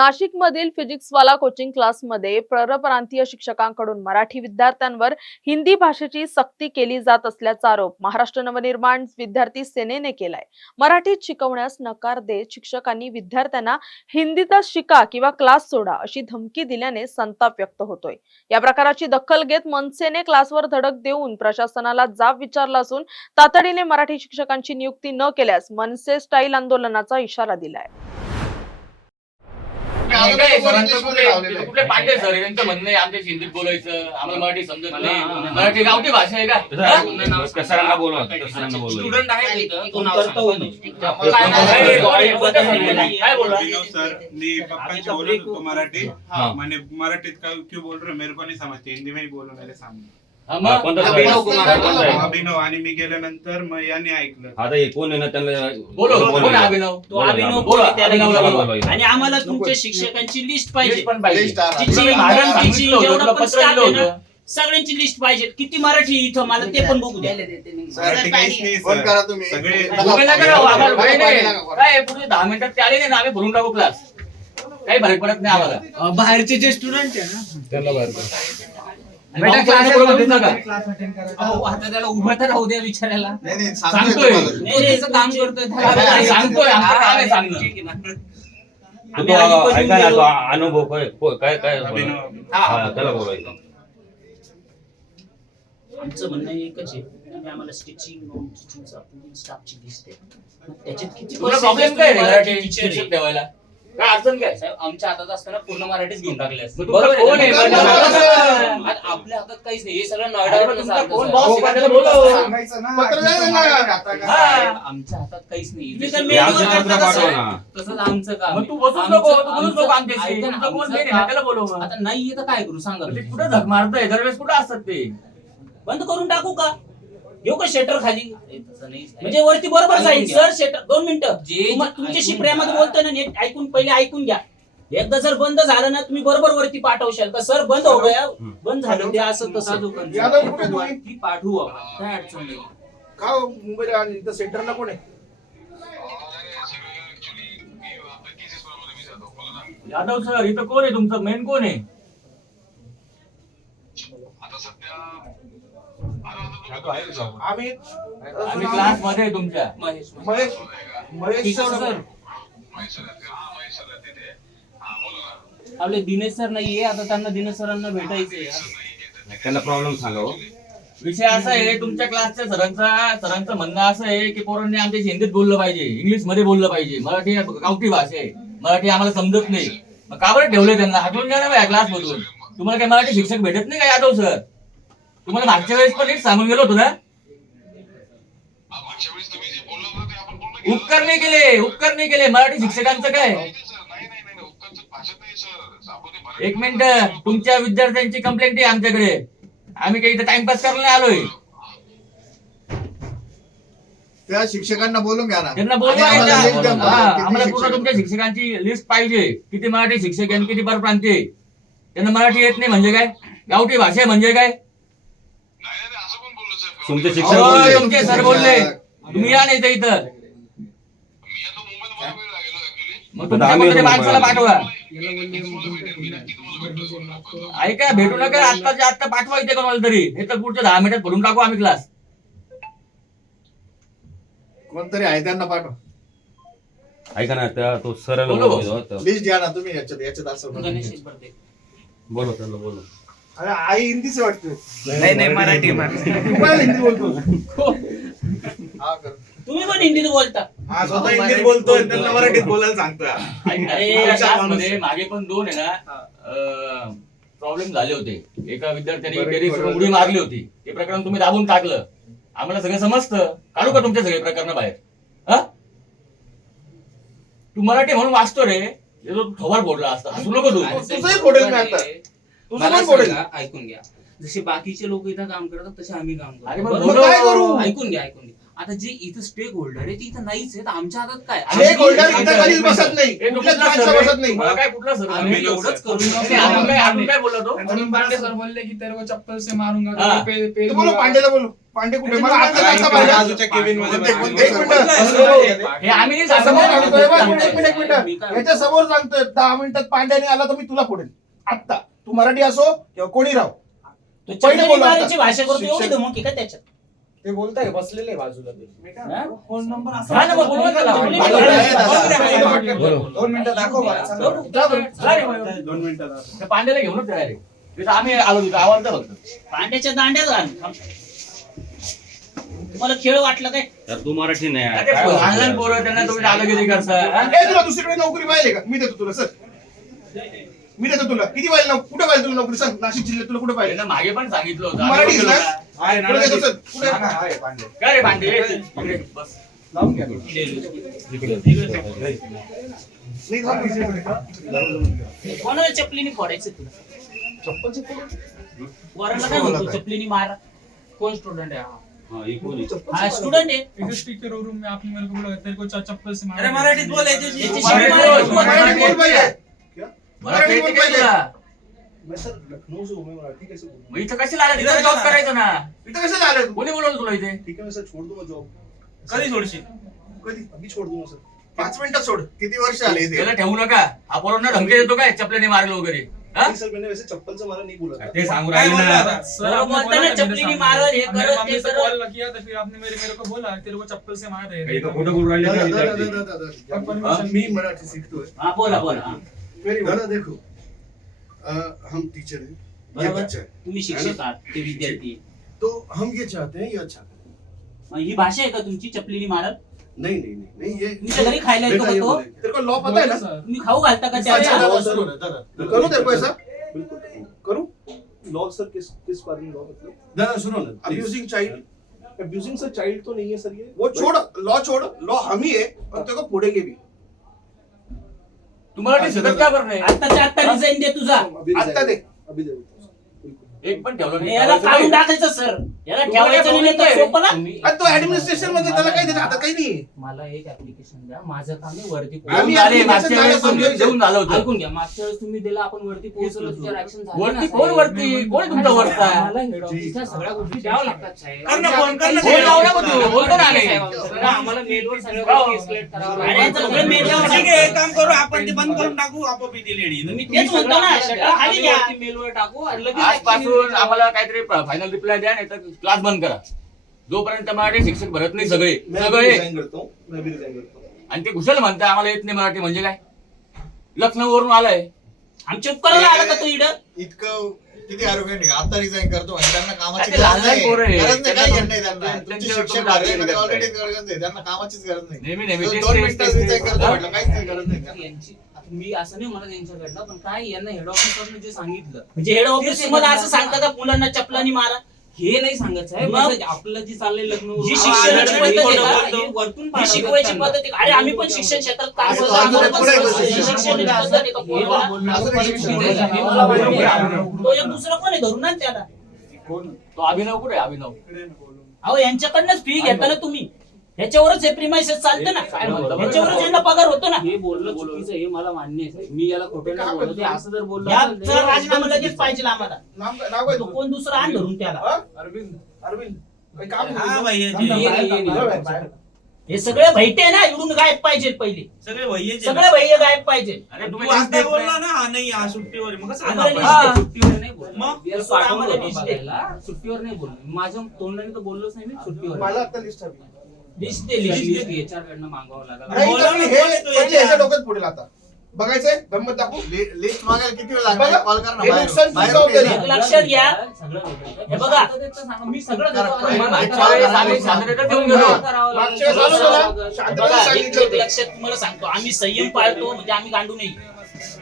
नाशिकमधील फिजिक्सवाला कोचिंग क्लासमध्ये परप्रांतीय शिक्षकांकडून मराठी विद्यार्थ्यांवर हिंदी भाषेची सक्ती केली जात असल्याचा आरोप महाराष्ट्र नवनिर्माण विद्यार्थी सेनेने केलाय। मराठीत शिकवण्यास नकार देत शिक्षकांनी विद्यार्थ्यांना हिंदीतच शिका किंवा क्लास सोडा अशी धमकी दिल्याने संताप व्यक्त होतोय। या प्रकाराची दखल घेत मनसेने क्लासवर धडक देऊन प्रशासनाला जाब विचारला असून तातडीने मराठी शिक्षकांची नियुक्ती न केल्यास मनसे स्टाईल आंदोलनाचा इशारा दिलाय। कुठले पांडे सर यांचं म्हणणं आहे आमच्या हिंदीत बोलायचं, आम्हाला मराठी समजत नाही, मराठी गावठी भाषा आहे का? सरांना बोलवा, स्टुडंट आहे काय बोल मराठी मैंने मराठी क्यों बोल रहे हो, मेरे को नहीं समझते, हिंदी में ही बोलो मेरे सामने। अभिनव आणि मी गेल्यानंतर मग यांनी ऐकलं। आता हे कोण आहे ना त्यांना बोलो कोण अभिनव? तो अभिनव बोल आणि आम्हाला तुमच्या शिक्षकांची लिस्ट पाहिजे, सगळ्यांची लिस्ट पाहिजे। किती मराठी इथं मला ते पण बघू द्या। फोन करा तुम्ही सगळे काय पुढे 10 मिनिटात ते आले नाही ना, आम्ही भरून टाकू क्लास, काही फरक पडत नाही आम्हाला। बाहेरचे जे स्टुडंट आहे ना त्यांना बाहेर आता त्याला उभं तर राहू द्या विचारायला। सांगतोय काम करतोय अनुभव काय काय त्याला बोलायचं। आमचं म्हणणं एकच आहे, आम्हाला स्टिचिंग नॉन टीचिंगचा पूर्ण स्टाफची लिस्ट आहे, त्याच्यात किती प्रॉब्लेम काय रे मराठी शिक्षक ठेवायला? काय अडचण काय? साहेब आमच्या हातात असताना पूर्ण मराठीच घेऊन टाकले असते। बरोबर कोण आहे? आपल्या हातात काहीच नाही, हे सगळं नॉयडा कोण बॉस आहे? त्याला बोलव. आमच्या हातात काहीच नाही, तसंच आता आमचं काम मग तू बसूच नको, तू बोलूच नको आमच्याशी. तुमचं कोण नाही ना, त्याला बोलव. नाही येतं काय करू सांगा? ते कुठं झक मारतंय? दरवेळेस कुठं असतात ते? बंद करून टाकू का? घेऊ का शटर खाली? म्हणजे वरती बरोबर जाईल सर शटर। 2 मिनिटं तुमच्याशी प्रेमात बोलतोय ना, नीट ऐकून पहिले ऐकून घ्या। एकदा जर बंद झालं ना तुम्ही बरोबर वरती पाठवशाल का सर बंद हो गया, बंद झालं ते असं तसं वरती पाठवू आपण, काय अडचण नाही। का मुंबईला इथं सेंटरला कोण आहे? यादव सर इथं कोण आहे? तुमचं मेन कोण आहे? आम्ही क्लास मध्ये आहे तुमच्या महेश सर आपले दिनेश सर नाहीये, आता त्यांना दिनेश सरांना भेटायचंय। त्यांना प्रॉब्लेम सांगावं। विषय असा आहे, तुमच्या क्लासच्या सरांचं म्हणणं असं आहे की पोरांनी आमच्या हिंदीत बोललं पाहिजे, इंग्लिश मध्ये बोललं पाहिजे, मराठी गावठी भाषा आहे, मराठी आम्हाला समजत नाही। मग का बरं ठेवलंय त्यांना? हटवून द्या ना क्लास मधून। तुम्हाला काय मराठी शिक्षक भेटत नाही का यादव सर? तुम्हाला मागच्या वेळेस पण नीट सांगून गेलो होतो ना? उपकार नाही केले मराठी शिक्षकांचं काय? एक मिनिट, तुमच्या विद्यार्थ्यांची कंप्लेंट आहे आमच्याकडे, आम्ही काही इथं टाइमपास करायला नाही आलोय। त्या शिक्षकांना बोलून घ्या ना, त्यांना बोलवा, आम्हाला पूर्ण तुमच्या शिक्षकांची लिस्ट पाहिजे, किती मराठी शिक्षक आणि किती परप्रांतीय। त्यांना मराठी येत नाही म्हणजे काय? गावठी भाषा म्हणजे काय? तुमचे शिक्षक तुमचे सर बोलले तुम्ही या नाही इथं, मग तुमच्या माणसाला पाठवा। ऐका, भेटू नका आत्ताच्या आत्ता, पाठवा इथे कोणाला तरी, हे तर पुढच्या 10 मिनिटात भरून टाकू आम्ही क्लास। कोणतरी आहे त्यांना पाठवा। ऐका ना, त्या तो सरळ लिस्ट द्या ना तुम्ही, याच्यात असं बोलो त्यांना बोलो। अरे आई हिंदीच वाटते। नाही मराठी हिंदी बोलतो। तुम्ही पण हिंदीत बोलता? हा, स्वतः हिंदीत बोलतोय, त्यांना मराठीत बोलायला सांगतोय। मागे पण 2 आहे ना प्रॉब्लेम झाले होते, एका विद्यार्थ्याने टेरेसवरून उडी मारली होती, ते प्रकरण तुम्ही दाबून टाकलं। आम्हाला सगळं समजतं, काढू का तुमचे सगळे प्रकरण बाहेर? तू मराठी म्हणून वाचतो रे, थोबाड बोलला असता, हसू नको तू। तुझंही फोडेल मी आता, तुझं पण फोडेल। ऐकून घ्या, जसे बाकीचे लोक इथं काम करतात तसे आम्ही काम अरे करतो। मग काय करू? ऐकून घ्या आता जे इथं स्टेक होल्डर आहे ते इथं नाहीच आहे तर आमच्या हातात काय स्टेक होल्डर इथं कधीच बसत नाही हे तो कुठल्याच कुठला माणसं सर्वे? बसत नाही मला काय कुठला सर्वे? आम्ही नाही, एवढंच करू अजून काय बोलला तो अरुण पांडे सर बोलले की तेरे को चप्पल से मारूंगा हाँ। तू बोलो पांडेला बोलो पांडे कुठे मला आता जाता पाहिजे बाजूच्या केबिन मध्ये एक मिनिट हे आम्ही नाही समोर सांगतो. सांगतोय बघ, एक मिनिट याच्या समोर सांगतोय 10 मिनिटात पांड्याने आला तर मी तुला फोडेल आत्ता तू मराठी असो किंवा कोणी राहो तो पहिले चपली बोला आता. मारायची भाषा करतो एवढी शिक्षक- धमकी का त्याच्यात ते बोलताय बसलेले बाजूला हा? हा ना, मग बोलवा त्याला. चपली बोलवा. मारायची. बरोबर. 2 मिनिटं दाखव मला जा बरं. जा रे मग. 2 मिनिटं त्या पांड्याला घेऊनच डायरेक्ट तिथं आम्ही आलो तिथं आवाज द्या फक्त पांड्याच्या दांड्यात घाल. तुम्हाला खेळ वाटलं काय तर तू मराठी नाही आहे. अरे, काय लहान बोलतो? पोरं त्यांना तुम्ही दादागिरी करता हा? ए तुला दुसरीकडे नोकरी पाहिजे का मी देतो तुला सर मी देतो तुला किती पाहिजे कुठे पाहिजे तुला नोकरी सांग नाशिक जिल्ह्यात तुला कुठे पाहिजे त्यांना मागे पण सांगितलं होतं मराठी आम्ही ना? बोललो आहे कुठे देतो सर कुठे आहे पांडे काय रे पांडे इकडे बस. लावून घ्या नाही थांब. कोणाला चपलीने फोडायचं तुला वराला काय म्हणतो चपलीने मारा कोण स्टुडंट आहे हा? हा, ही कोण आहे? हा स्टुडंट आहे इधर स्टिकर रूम में आपने मेरे को बोला तेरे को चप्पल से मारूंगा। अरे मराठीत बोलायचं याची मराठी शिवी बोल, मारायची. मराठी बोल पाहिजे मराठी येते का तुला? मैं सर लखनऊ से हूँ मैं मराठी कैसे बोलूं मग इथं कशाला आला तिथं जॉब करायचं ना इथं कशाला आले तू कोणी बोलवलं तुला इथे ठीक है मैं सर छोड़ दूंगा जॉब कधी सोडशील कधी अभी छोड़ दूंगा सर 5 मिनिटात सोड किती वर्ष आले इथे त्याला ठेवू नका हा पोरांना धमकी देतो काय चपल्याने मारलं वगैरे हा? नहीं सर मैंने वैसे चप्पल से मारा नहीं बोला था ते सांगू काय राहिले बोलला ना आता? सर बरोबर आपने बोलता बोला ना, था चपली मेरे नहीं मारो, ये सामने। करो, मम्मी ये से करो। कॉल किया तो फिर आपने मेरे को बोला तेरे को चप्पल से मार रहे काही तर खोटं बोलू राहिले का विद्यार्थी? परमिशन मी मराठी सीखतोय हा बोला बोला हा. दादा देखो हम टीचर हैं ये बरोबर. बच्चा है तुम्ही शिक्षक आहात ते विद्यार्थी आहे. तो हम ये चाहते हैं ये अच्छा करे मग ही भाषा आहे का तुमची चपलीने मारत नहीं ये तुमच्या घरी खायला येतो का तो तेरे को लॉ पता है ना सर तुम्ही खाऊ घालता का अच्छा, त्याला दादा, सुनो ना, दादा करूं तेरे को ऐसा बिल्कुल करूं लॉ सर किस बारे में लॉ मतलब दादा सुनो ना अब्यूजिंग सर चाइल्ड तो नहीं है सर ये वो छोड़ लॉ छोड़ लॉ हम ही है और तेरे को फोड़ेंगे भी तू मराठी शिकत का बरं नाही आत्ताच्या आत्ता रिझाईन दे तुझा आता दे अभी दे एक पण ठेवलं नाही याला काढून टाकायचं सर याला ठेवायचं नाही तर सोपं ना आणि तो ऍडमिनिस्ट्रेशन मध्ये त्याला काही देत आता काही नाही मला एक ऍप्लिकेशन द्या माझं काम आहे वरती आम्ही झाले, application मागच्या झालं, वेळेस समजून देऊन झालं होतं ऐकून घ्या मागच्या वेळेस तुम्ही दिला आपण वरती पोहोचलो तुझ्यावर ऍक्शन झाली वरती ना, कोण साहेब? वरती कोण आहे तुमचा वरचा आम्हाला हेड ऑफिसच्या सगळ्या गोष्टी द्याव्या लागतात साहेब. कर ना फोन, कर ना फोन लाव ना मग तू, बोलतो ना आम्ही. साहेब, आम्हाला मेलवर सगळ्या गोष्टी escalate कराव्या अरे, लागतात. सगळं मेलवर ठीक आहे एक काम करू आपण ते बंद करून टाकू आपोआप येतील लेडी मी तेच म्हणतो ना शटर खाली घ्या वरती मेलवर टाकू आणि लगेच action आजपासून घेऊ. आम्हाला काहीतरी फायनल रिप्लाय द्या नाही तर क्लास बंद करा जोपर्यंत मराठी शिक्षक भरत नाही सगळे सगळे मैं भी रिजाइन करता हूँ आणि ते कुशल म्हणताय आम्हाला येत नाही मराठी म्हणजे काय लखनौ वरून आलाय आमच्या उपकरला आला का तो इड इतकं किती आरोग्य नाही आता रिझाईन करतो म्हणजे त्यांना कामाची ते लहान गरज नाही पोरं आहे. गरज नाही काही त्यांना घेणं नाही त्यांना त्यांच्या- तुमचे त्यांच्यावर शिक्षक तुम्ही आहे, argument ऑलरेडी करताय. गरज आहे त्यांना कामाचीच गरज नाही नेहमी नेहमी दोन तेच- मिनिटात तेच- रिझाईन करतो तेच- म्हटलं काहीच नाही गरज नाही त्यांना. यांची आता मी असं नाही म्हणत यांच्याकडनं पण काय यांना हेड ऑफिसवरनं जे सांगितलं म्हणजे हेड ऑफिस तुम्हाला असं सांगता का मुलांना चपलानी मारा हे नाही सांगत साहेब मग? असं आपलं जे चाललंय लग्न जी शिक्षणाची पद्धत आहे का? वरतून ही पाठवतात शिकवायची त्यांना. पद्धत आहे का? अरे आम्ही पण शिक्षण क्षेत्रात काम असं करतो अजून आम्हाला पण पुढे समजतं. शिक्षण शिक्षणाची पद्धत आहे का पोराला? असं काही शिक्षण नाही. हे मला माहिती आहे. तो एक दुसरा कोण आहे धरून आण त्याला तो अभिनव कुठे आहे? अभिनव अहो यांच्याकडनंच फी घेता ना तुम्ही ह्याच्यावरच हे प्रिमायसेस चालतं ना ह्याच्यावरच यांना पगार होतो ना हे बोलणं चुकीचं आहे, हे मला मान्य आहे साहेब. मी याला खोटं नाही बोलत आहे. असं जर बोललं या असेल तर- राजीनामा लगेच पाहिजे आम्हाला नाव काय तो तुझं? कोण दुसरा आण धरून त्याला हा? अरविंद काही काम हा नाही. भैया ये नाही, ये नाही. बरोबर आहे, बाहेर. हे सगळे भैटे ना इकडून गायब पाहिजे पहिले सगळे भैयाचे सगळे भैया गायब पाहिजे अरे तू तुम्ही आता list देत बोलला नाही. ना हा नाही हा सुट्टीवर आहे. मग कसं आम्हाला आला list आपण? दे. सुट्टीवर नाही बोललो. मग? याला सर, आम्हाला पाठवलं list होतं दे. बघायला. सुट्टीवर नाही बोललो माझ्या तोंडाने तर बोललोच नाही मी सुट्टीवर आहे. मला आता लिस्ट हवी लिस्ट दे लिस्ट लिस्ट दे. याच्याकडनं मागवावं लागेल नाही बोला तर ना, मी कोण हे येतो पहिले याच्या? ह्याच्या डोक्यात पुढेल आता बघायचंय गंमत दाखवू लिस्ट मागायला किती वेळ बघा, लागणार कॉल कर ना हे बाहेर. नुकसान बाहेर तुमचं कुठे होतं आहे? एक लक्षात घ्या. सगळं भेटेल. हे बघा. आता त्याचं सांगा, मी सगळं देतो. करा, मला मागच्या करावं वेळेस लागेल. आम्ही शांततेत देऊन गेलो. करावं लागेल. मागच्या वेळेस आलो करावं ना, लागेल. शांततेत बघा, सांगितलं एक होतं. लक्षात तुम्हाला सांगतो आम्ही संयम पाळतो म्हणजे आम्ही गांडू नाही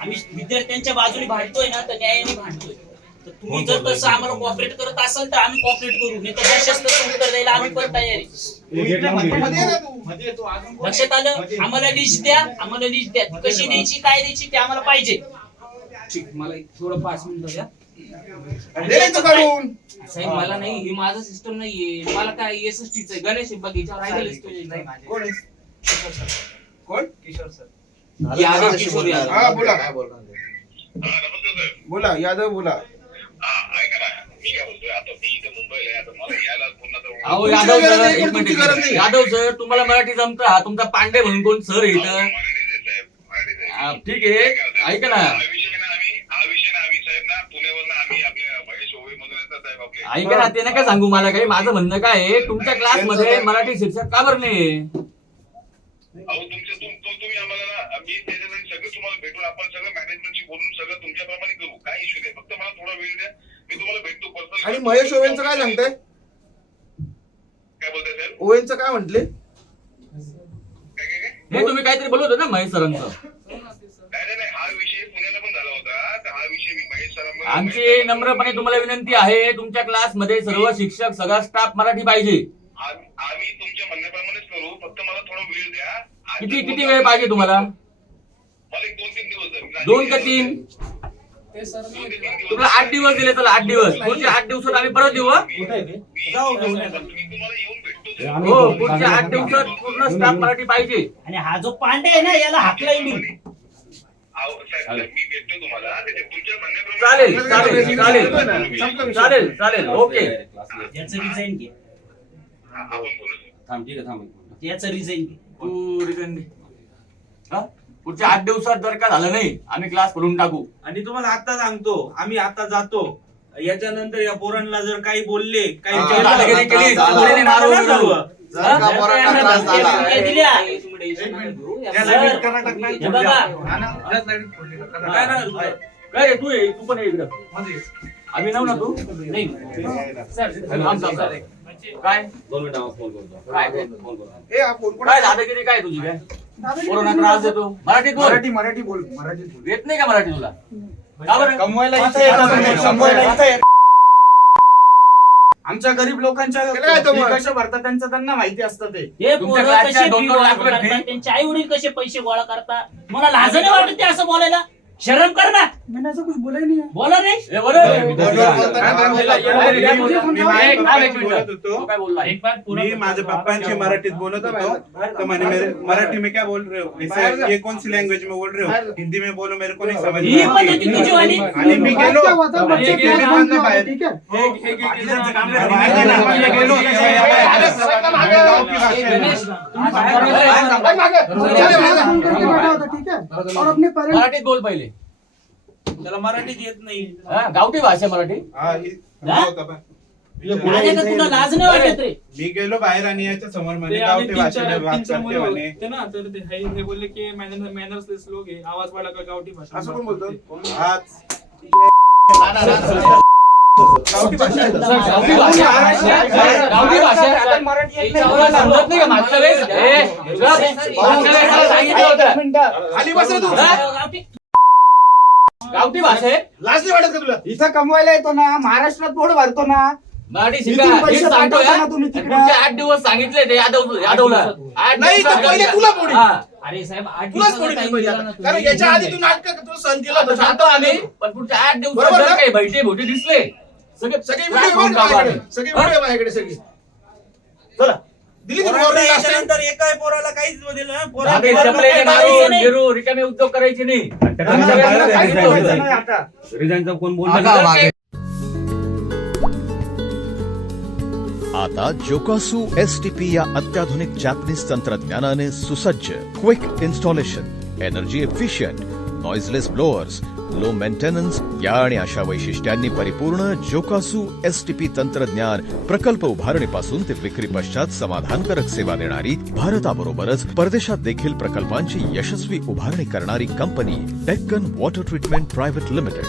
आम्ही विद्यार्थ्यांच्या बाजूने भांडतोय ना तर न्यायाने भांडतोय तर तुम्ही जर तसं आम्हाला कॉपरेट करत असाल तर आम्ही कॉपरेट करू नाही तर सशस्त्र उत्तर द्यायला आम्ही पण तयार आहे. मध्ये ये ना तू. मध्ये येतो अजून कोण? लक्षात आलं आम्हाला लिस्ट द्या आम्हाला लिस्ट द्या ती कशी द्यायची काय द्यायची ते आम्हाला पाहिजे ठीक मला एक थोडं 5 मिनिटं द्या दे इथं काढून. साहेब मला नाही हे माझं सिस्टम नाहीये मला काय SST चं गणेश बगीच्यावर ऐकलंच तुम्ही. कोण आहे? कोण? यादव किशोर यादव. हा बोला. काय बोलणार ते? बोला यादव बोला. अहो तुमची यादव गरज सर नाही, एक पण तुमची मिनिट गरज नाही. यादव सर तुम्हाला मराठी जमतं हा तुमचा पांडे म्हणून कोण सर आहे इथं ठीक आहे ऐका ना ऐका ना ते नका सांगू मला काही माझं म्हणणं काय आहे तुमच्या क्लासमध्ये मराठी शिक्षक का बरं नाही तुम्ही आम्हाला ना मी त्याच्यासाठी सगळं तुम्हाला भेटून आपण सगळं मॅनेजमेंटशी बोलून सगळं तुमच्याप्रमाणे करू काय इश्यू नाही फक्त मला थोडा वेळ द्या मी तुम्हाला भेटतो पर्सनल. आणि महेश ओवेंचं काय सांगताय? काय बोलताय साहेब? ओवेंचं काय म्हटले? हे तुम्ही काहीतरी बोलत होते ना महेश सरांचं नाही हा विषय पुण्याला पण झाला होता तर हा विषय मी महेश सरांना आमची नम्रपणे तुम्हाला विनंती आहे तुमच्या क्लासमध्ये सर्व शिक्षक सगळा स्टाफ मराठी पाहिजे आम्ही तुमच्या म्हणण्याप्रमाणेच करू फक्त मला थोडा वेळ द्या. किती वेळ पाहिजे तुम्हाला मला एक 2-3 दिवस द्या. 2 का 3 ते सर तुला 8 दिवस दिले चला 8 दिवस पुढच्या 8 दिवसात आम्ही परत येऊ हं? मी तुम्हाला येऊन भेटतो. हो पुढच्या 8 दिवसात पूर्ण स्टाफ मराठी पाहिजे आणि हा जो पांडे आहे ना याला हाकला येईल. साहेब मी भेटतो तुम्हाला त्याच्या तुमच्या म्हणण्याप्रमाणे चालेल चालेल चालेल ओके याचं रिझाईन घे. आपण बोलू. थांब ठीक आहे थांब याचं रिझाईन घे. तू रिटर्न दे हं? पुढच्या 8 दिवसात जर का झालं नाही आम्ही क्लास करून टाकू आणि तुम्हाला आता सांगतो आम्ही आता जातो याच्यानंतर या पोरांना जर काही बोलले काही हा, केलं, दादागिरी केली, तर पोरीने मारू नका नका. जाऊ. जर का पोरांना त्रास झाला काय दिल्या? त्याला कर्नाटक नाही हे बघा काय ना, काय रे तू ये तू पण ये इकडं आम्ही नाव ना तू नाही थांब, थांब. काय 2 मिनिटं फोन करतो काय फोन करतो ए हा फोन कोण? काय दादागिरी काय तुझी काय कोरोना त्रास देतो मराठीत बोल मराठी बोल मराठीत बोल. येत नाही का मराठी तुला का बरं कमवायला इथे येतात तुम्ही, कमवायला इथे येतात. आमच्या गरीब लोकांच्या केलं काय तो मग? फी कशा भरतात त्यांचं त्यांना माहिती असतं ते. हे तुमच्या पोरं क्लासच्या कसे 2-2 फी गोळा लाख रुपये करतात फी? त्यांचे आई वडील कसे पैसे गोळा करतात मला लाज नाही वाटत ते असं बोलायला शरम कर ना बोला नाही ए, बरं. बोलत होतो तू काय बोलला एक बार पूरा मी माझ्या पप्पांशी मराठीत बोलत होतो तो मैंने मराठी में क्या बोल रहे हो ऐसे ये कौन सी लैंग्वेज में बोल रहे हो हिंदी में बोलो मेरे को नहीं समझ ही में पद्धती आती. तुझी वाली आणि मी गेलो बच्चे गेलो क्या बाहेर. बाहेर. बाकीच्यांचं काम नाही. बाहेर गेलो. बाहेर गेलो. गाव की भाषा आहे. गणेश तुम्ही बाहेर मराठीत बोल पहिले त्याला मराठीत येत नाही. हा, गावठी भाषा मराठी हा, ही- हा? होता पण. माझ्या का तुला लाज नाही वाटत रे मी गेलो बाहेर आणि याच्या समोर म्हणे ते आम्ही गावठी 3-4 भाषेने बात करते मुलं म्हणे होते ना तर ते हे बोलले की मॅनर्सलेस लोक आहे आवाज वाढला का गावठी भाषा असं कोण बोलतो? आज गावठी भाषा आहे. गावठी भाषा गावठी भाषा तुला समजत नाही का मागच्या वेळेस मागच्या वेळेस मला सांगितलं होतं खाली बस रे तू. गावठी गावठी भाषा आहे लाज नाही वाटत का तुला? इथं कमवायला येतो ना महाराष्ट्रात पोट भरतो ना मराठी शिका इथून हेच पैसे सांगतोय पाठवता ना तुम्ही आणि तिकडं. पुढचे 8 दिवस सांगितले ते यादवला 8 नाही, तर पहिले तुला पोडी. अरे साहेब 8 तुलाच कोणी नाही पाहिजे आता. कारण याच्या आधी तू नाटक तू सहन केलं होतं. सांगतो आम्ही पण पुढच्या 8 दिवसात बरोबर जर ना? काही भैटे भोटे दिसले सगळे सगळी class व्हिडिओ करून टाकू आम्ही. सगळी व्हिडिओ माझ्याकडे सगळी चला दिली तुम्ही पोरांना warning last time? याच्यानंतर एकाही पोराला काहीच दिलं नाही. पोरांना आम्ही पोरांना चपलेने काही मारून करायचं नाही. गिरू रिकामे उद्योग करायचे नाही त्याला आमच्या बाहेर वेळेला सांगितलं जायचं होतं. नाही आता. रिझाईनचा कोण बोलला आता जर काही आता जोकासू STP या अत्याधुनिक जॅपनीज तंत्रज्ञानाने सुसज्ज quick installation energy efficient noiseless blowers low maintenance या आणि अशा वैशिष्ट्यांनी परिपूर्ण जोकासू STP तंत्रज्ञान प्रकल्प उभारणीपासून ते विक्री पश्चात समाधानकारक सेवा देणारी भारताबरोबरच परदेशात देखील प्रकल्पांची यशस्वी उभारणी करणारी company Deccan water treatment private limited